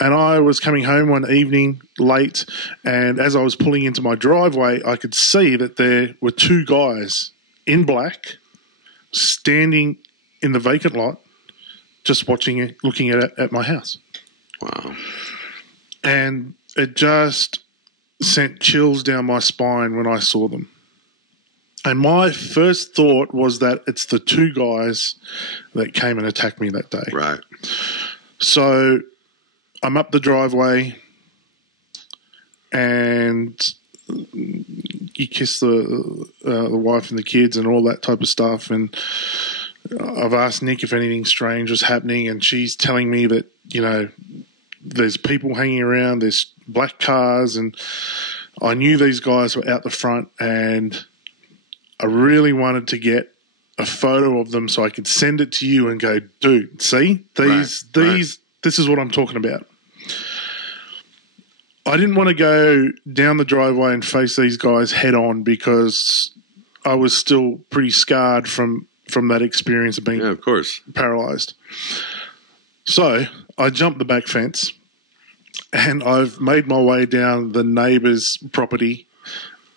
And I was coming home one evening late, and as I was pulling into my driveway, I could see that there were two guys in black standing in the vacant lot, just watching it, looking at my house. Wow. And it just sent chills down my spine when I saw them. And my first thought was that it's the two guys that came and attacked me that day. Right. So I'm up the driveway, and you kiss the wife and the kids and all that type of stuff. And I've asked Nick if anything strange was happening, and she's telling me that, you know, there's people hanging around, there's black cars, and I knew these guys were out the front, and I really wanted to get a photo of them so I could send it to you and go, dude, see, this is what I'm talking about. I didn't want to go down the driveway and face these guys head on because I was still pretty scarred from that experience of being of course, paralyzed. So I jumped the back fence, and I've made my way down the neighbour's property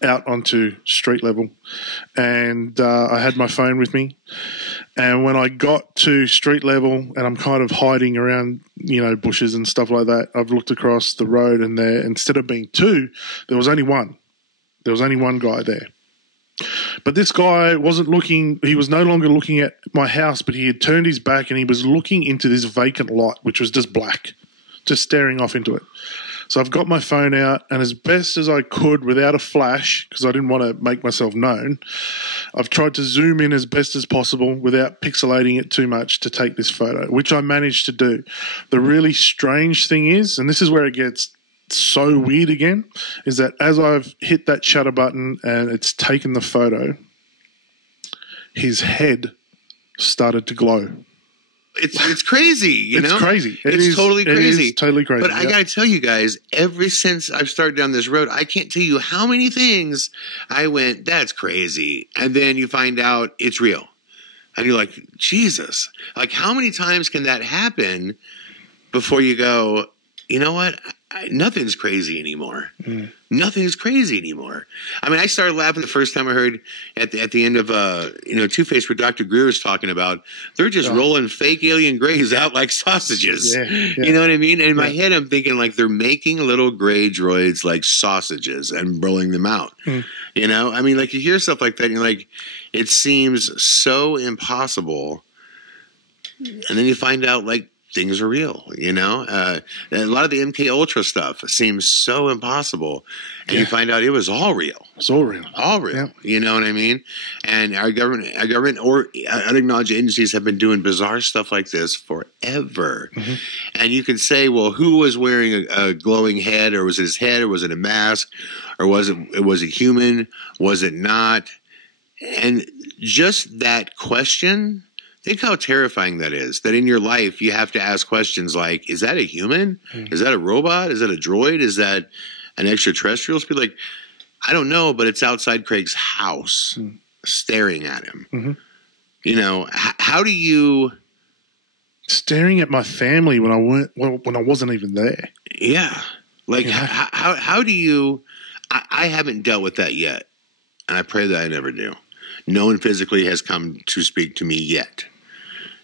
out onto street level, and I had my phone with me. And when I got to street level, and I'm kind of hiding around, you know, bushes and stuff like that, I've looked across the road, and there, instead of being two, there was only one. There was only one guy there. But this guy wasn't looking, he was no longer looking at my house, but he had turned his back and he was looking into this vacant lot, which was just black, just staring off into it. So I've got my phone out, and as best as I could without a flash, because I didn't want to make myself known, I've tried to zoom in as best as possible without pixelating it too much to take this photo, which I managed to do. The really strange thing is, and this is where it gets so weird again, is that as I've hit that shutter button and it's taken the photo, his head started to glow. It's crazy, you know? It's crazy. It's totally crazy. It is totally crazy. But I got to tell you guys, ever since I've started down this road, I can't tell you how many things I went, that's crazy. And then you find out it's real. And you're like, Jesus. Like, how many times can that happen before you go, you know what? Nothing's crazy anymore. Nothing's crazy anymore. I mean, I started laughing the first time I heard at the end of Two-Face, where Dr. Greer was talking about they're just rolling fake alien grays out like sausages. Yeah. You know what I mean? And in my head, I'm thinking like they're making little gray droids like sausages and rolling them out. You know, I mean, like you hear stuff like that, and you're like, it seems so impossible, and then you find out like things are real, you know. A lot of the MK Ultra stuff seems so impossible, and you find out it was all real. It's all real. All real. Yeah. You know what I mean? And our government or unacknowledged agencies have been doing bizarre stuff like this forever. And you can say, well, who was wearing a glowing head, or was it his head, or was it a mask, or was it human? Was it not? And just that question, think how terrifying that is, that in your life you have to ask questions like, is that a human? Is that a robot? Is that a droid? Is that an extraterrestrial species? Like, I don't know, but it's outside Craig's house staring at him. Mm-hmm. You know, how do you... Staring at my family when I wasn't even there. Yeah. Like, how do you... I haven't dealt with that yet, and I pray that I never do. No one physically has come to speak to me yet.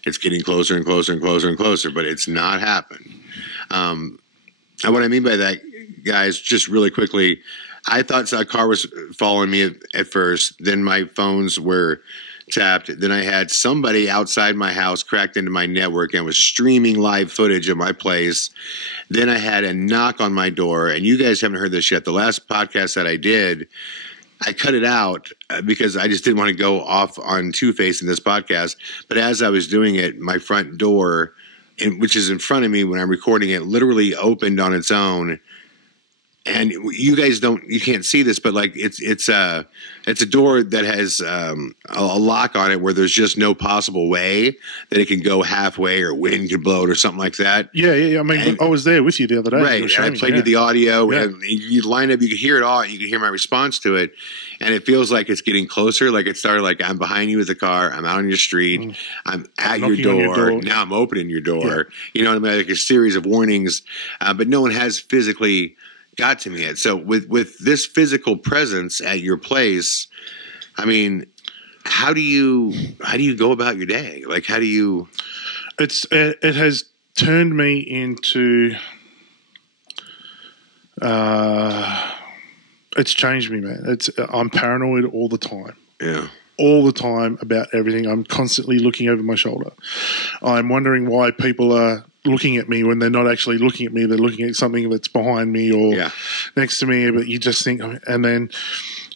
It's getting closer and closer and closer and closer, but it's not happened. And what I mean by that, guys, just really quickly, I thought a car was following me at first. Then my phones were tapped. Then I had somebody outside my house cracked into my network and was streaming live footage of my place. Then I had a knock on my door, and you guys haven't heard this yet. The last podcast that I did, I cut it out because I just didn't want to go off on Two-Face in this podcast. But as I was doing it, my front door, which is in front of me when I'm recording it, literally opened on its own. And you guys you can't see this, but like it's a door that has a lock on it where there's just no possible way that it can go halfway or wind could blow it or something like that. Yeah. I mean, I was there with you the other day. Right. I played you the audio and you line up, you could hear it all. You could hear my response to it. And it feels like it's getting closer. Like it started like I'm behind you with the car. I'm out on your street. I'm at your door. Now I'm opening your door. Yeah. You know what I mean? Like a series of warnings. But no one has physically got to me yet. So with this physical presence at your place, I mean, how do you go about your day? Like, how do you? It has turned me into. It's changed me, man. I'm paranoid all the time. Yeah. All the time about everything. I'm constantly looking over my shoulder. I'm wondering why people are looking at me when they're not actually looking at me. They're looking at something that's behind me or next to me, but you just think, and then,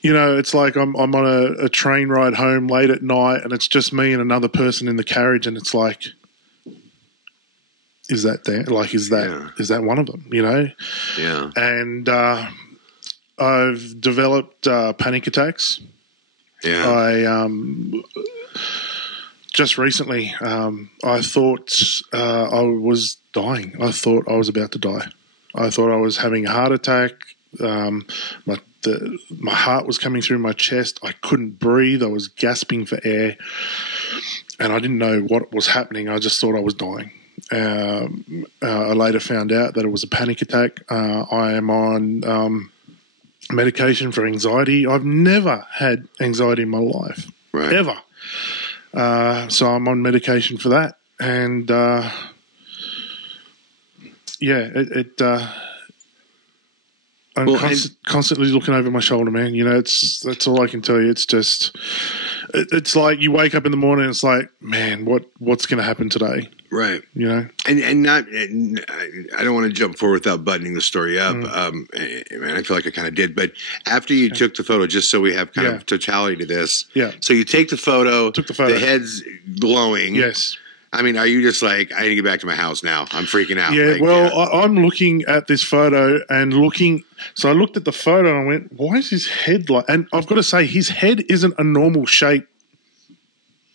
you know, it's like I'm on a train ride home late at night and it's just me and another person in the carriage, and it's like, is that there? Like, is that one of them, you know? Yeah. And I've developed panic attacks. Yeah. I just recently, I thought I was dying. I thought I was about to die. I thought I was having a heart attack. My heart was coming through my chest. I couldn't breathe. I was gasping for air, and I didn't know what was happening. I just thought I was dying. I later found out that it was a panic attack. I am on medication for anxiety. I've never had anxiety in my life, ever. So I'm on medication for that, and I'm constantly looking over my shoulder, man. You know, that's all I can tell you. It's just, it's like you wake up in the morning and it's like, man, what's going to happen today? Right. You know, and I don't want to jump forward without buttoning the story up. And I feel like I kind of did, but after you took the photo, just so we have kind of totality to this. Yeah. So you take the photo, the head's glowing. Yes. I mean, are you just like, I need to get back to my house now? I'm freaking out. Yeah, like, I'm looking at this photo and so I looked at the photo and I went, why is his head like, and I've got to say, his head isn't a normal shape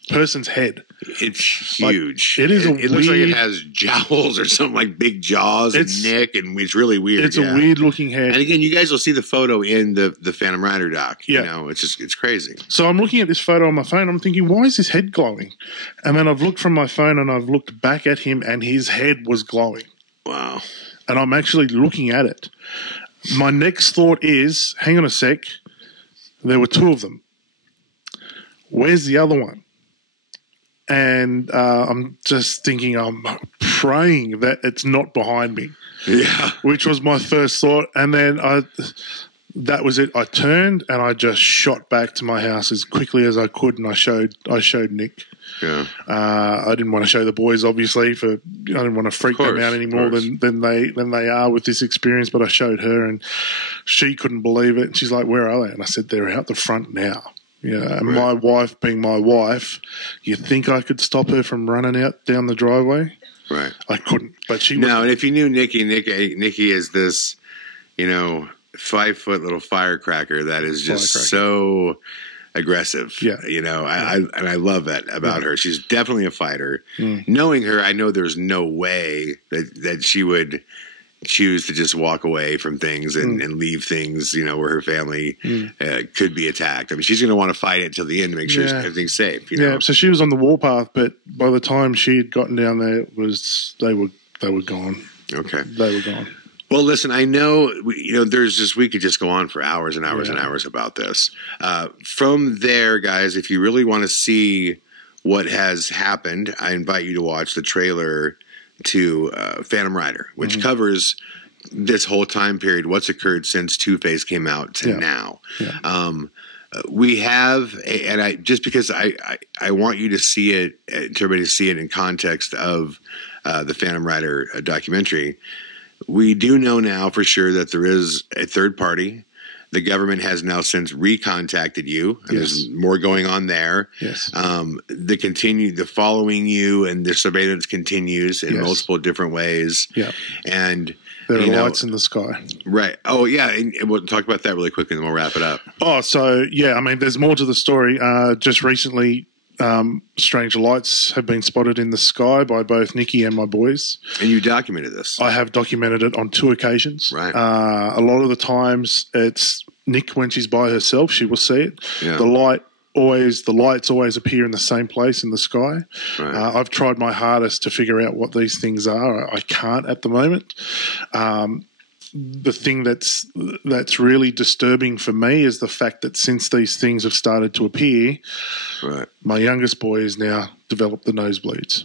person's head. It's huge. Like, it is it looks like it has jowls or something, like big jaws and neck, and it's really weird. It's a weird looking head. And again, you guys will see the photo in the Phantom Rider doc. Yeah. You know, it's crazy. So I'm looking at this photo on my phone. I'm thinking, why is his head glowing? And then I've looked from my phone and I've looked back at him and his head was glowing. Wow. And I'm actually looking at it. My next thought is, hang on a sec, there were two of them. Where's the other one? And I'm just thinking, I'm praying that it's not behind me. Yeah. Which was my first thought. And then that was it. I turned and I just shot back to my house as quickly as I could, and I showed Nick. Yeah. I didn't want to show the boys, obviously, I didn't want to freak them out any more than they are with this experience, but I showed her and she couldn't believe it. And she's like, where are they? And I said, they're out the front now. Yeah, and my wife being my wife, you think I could stop her from running out down the driveway? Right. I couldn't. But she No, and if you knew Nikki is this, 5-foot little firecracker that is just so aggressive. Yeah. I love that about her. She's definitely a fighter. Knowing her, I know there's no way that she would choose to just walk away from things and leave things, where her family could be attacked. I mean, she's going to want to fight it till the end to make sure everything's safe. Yeah, so she was on the warpath, but by the time she had gotten down there, they were gone. Okay. They were gone. Well, listen, I know, we could just go on for hours and hours and hours about this. From there, guys, if you really want to see what has happened, I invite you to watch the trailer to Phantom Rider, which covers this whole time period, what's occurred since Two-Face came out to now. Yeah. We have, and just because I want you to see it, to everybody to see it in context of the Phantom Rider documentary, we do know now for sure that there is a third party. The government has now since recontacted you, and there's more going on there. Yes. The following you and the surveillance continues in multiple different ways. Yeah. And there are lights in the sky. Right. Oh, yeah. And we'll talk about that really quickly, and then we'll wrap it up. Oh, so, yeah, I mean, there's more to the story. Just recently, strange lights have been spotted in the sky by both Nikki and my boys. And you documented this. I have documented it on 2 occasions. Right. A lot of the times it's Nick when she's by herself, she will see it. Yeah. The lights always appear in the same place in the sky. Right. I've tried my hardest to figure out what these things are. I can't at the moment. The thing that's really disturbing for me is the fact that since these things have started to appear, my youngest boy has now developed the nosebleeds.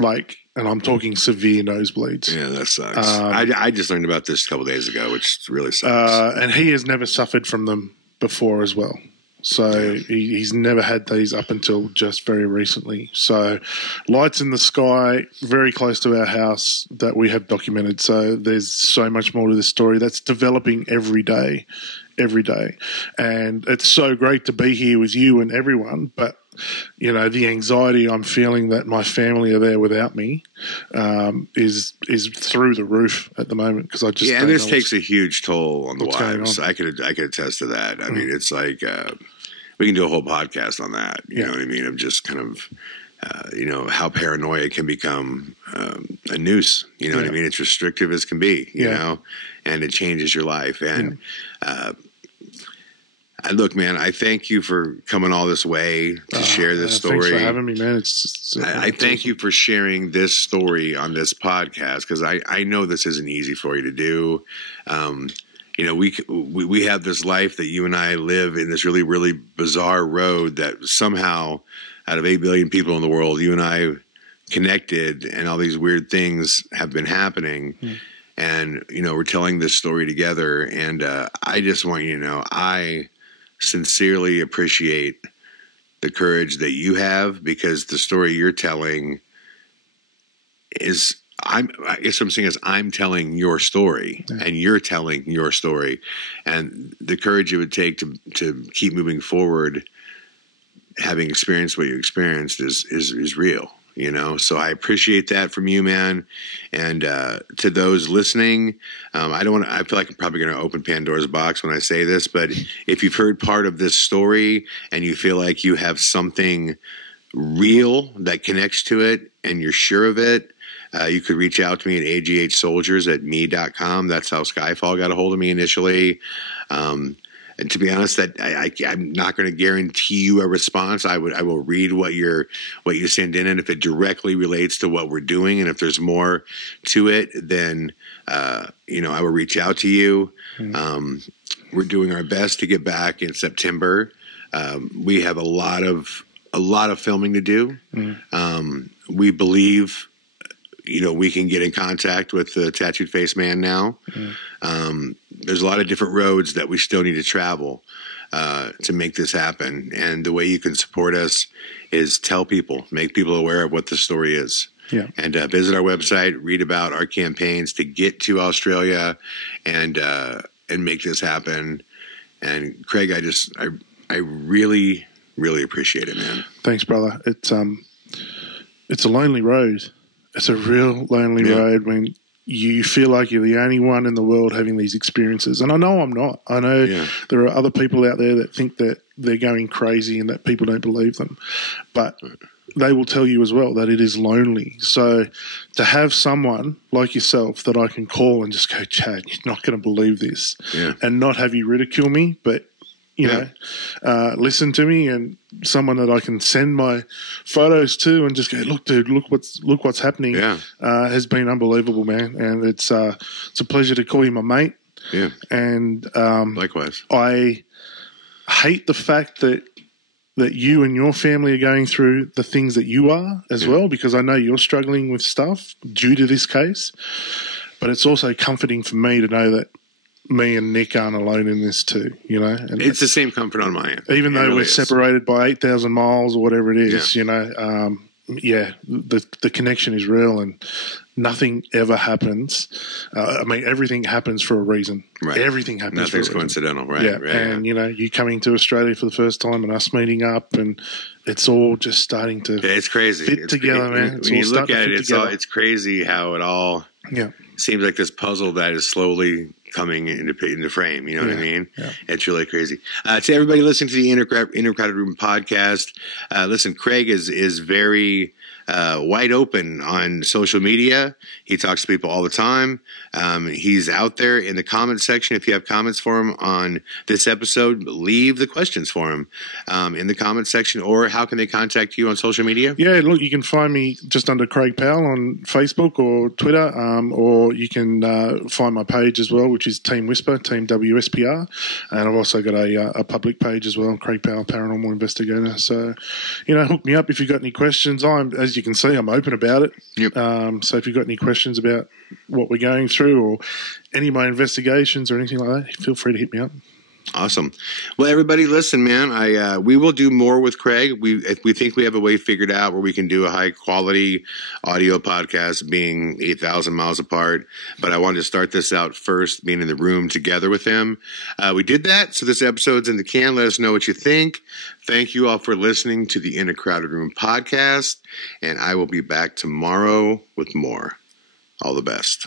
And I'm talking severe nosebleeds. Yeah, that sucks. I just learned about this a couple days ago, which really sucks. And he has never suffered from them before as well. So he's never had these up until just very recently. So lights in the sky very close to our house that we have documented. So there's so much more to this story that's developing every day. And it's so great to be here with you and everyone. But, the anxiety I'm feeling that my family are there without me is through the roof at the moment because I just and this takes a huge toll on the wives. I could attest to that. I mean, it's like we can do a whole podcast on that. You know what I mean? Of just kind of how paranoia can become a noose. You know what I mean? It's restrictive as can be. You know, and it changes your life. And look, man, I thank you for coming all this way to share this story. Thanks for having me, man. I thank you for sharing this story on this podcast because I know this isn't easy for you to do. We have this life that you and I live in this really, really bizarre road that somehow out of 8 billion people in the world, you and I connected and all these weird things have been happening. And, we're telling this story together. And I just want you to know, I sincerely appreciate the courage that you have because the story you're telling is I guess what I'm saying is I'm telling your story and you're telling your story, and the courage it would take to keep moving forward, having experienced what you experienced is real. So I appreciate that from you, man. And to those listening, I feel like I'm probably going to open Pandora's box when I say this, but if you've heard part of this story and you feel like you have something real that connects to it and you're sure of it, you could reach out to me at aghsoldiers@me.com. That's how Skyfall got a hold of me initially. And to be honest, that I'm not going to guarantee you a response. I will read what you send in, and if it directly relates to what we're doing, and if there's more to it, then I will reach out to you. We're doing our best to get back in September. We have a lot of filming to do. We believe we can get in contact with the Tattooed Face Man now. There's a lot of different roads that we still need to travel to make this happen. And the way you can support us is tell people, make people aware of what the story is. Yeah. And visit our website, read about our campaigns to get to Australia and make this happen. And Craig, I really, really appreciate it, man. Thanks, brother. It's a lonely road. It's a real lonely road when you feel like you're the only one in the world having these experiences. And I know I'm not. I know there are other people out there that think that they're going crazy and that people don't believe them. But they will tell you as well that it is lonely. So to have someone like yourself that I can call and just go, Chad, you're not going to believe this, and not have you ridicule me, but you know, listen to me, and someone that I can send my photos to and just go, look, dude, look what's happening. Has been unbelievable, man, and it's a pleasure to call you my mate. Yeah, and likewise. I hate the fact that you and your family are going through the things that you are as well, because I know you're struggling with stuff due to this case. But it's also comforting for me to know that me and Nick aren't alone in this too, you know. And it's the same comfort on my end. Even though really we're is. separated by 8,000 miles or whatever it is, you know, the connection is real, and nothing ever happens. I mean, everything happens for a reason. Right. Everything happens Nothing's for a reason. coincidental, right? Yeah. And, you know, you coming to Australia for the first time and us meeting up, and it's all just starting to it's crazy. fit together, man. When you look at it, it's crazy how it all seems like this puzzle that is slowly coming into frame. You know what I mean? Yeah. It's really crazy. To everybody listening to the Intercrowded Room podcast, listen, Craig is very wide open on social media. He talks to people all the time. He's out there in the comment section. If you have comments for him on this episode, leave the questions for him in the comment section. Or how can they contact you on social media? Yeah, look, you can find me just under Craig Powell on Facebook or Twitter, or you can find my page as well, which is Team Whisper, Team WSPR. And I've also got a public page as well, Craig Powell, Paranormal Investigator. So, you know, hook me up if you've got any questions. As you can see, I'm open about it. Yep. So if you've got any questions about what we're going through or any of my investigations or anything like that, feel free to hit me up. Awesome. Well, everybody, listen, man. We will do more with Craig. We think we have a way figured out where we can do a high quality audio podcast, being 8,000 miles apart. But I wanted to start this out first, being in the room together with him. We did that, so this episode's in the can. Let us know what you think. Thank you all for listening to the In a Crowded Room podcast, and I will be back tomorrow with more. All the best.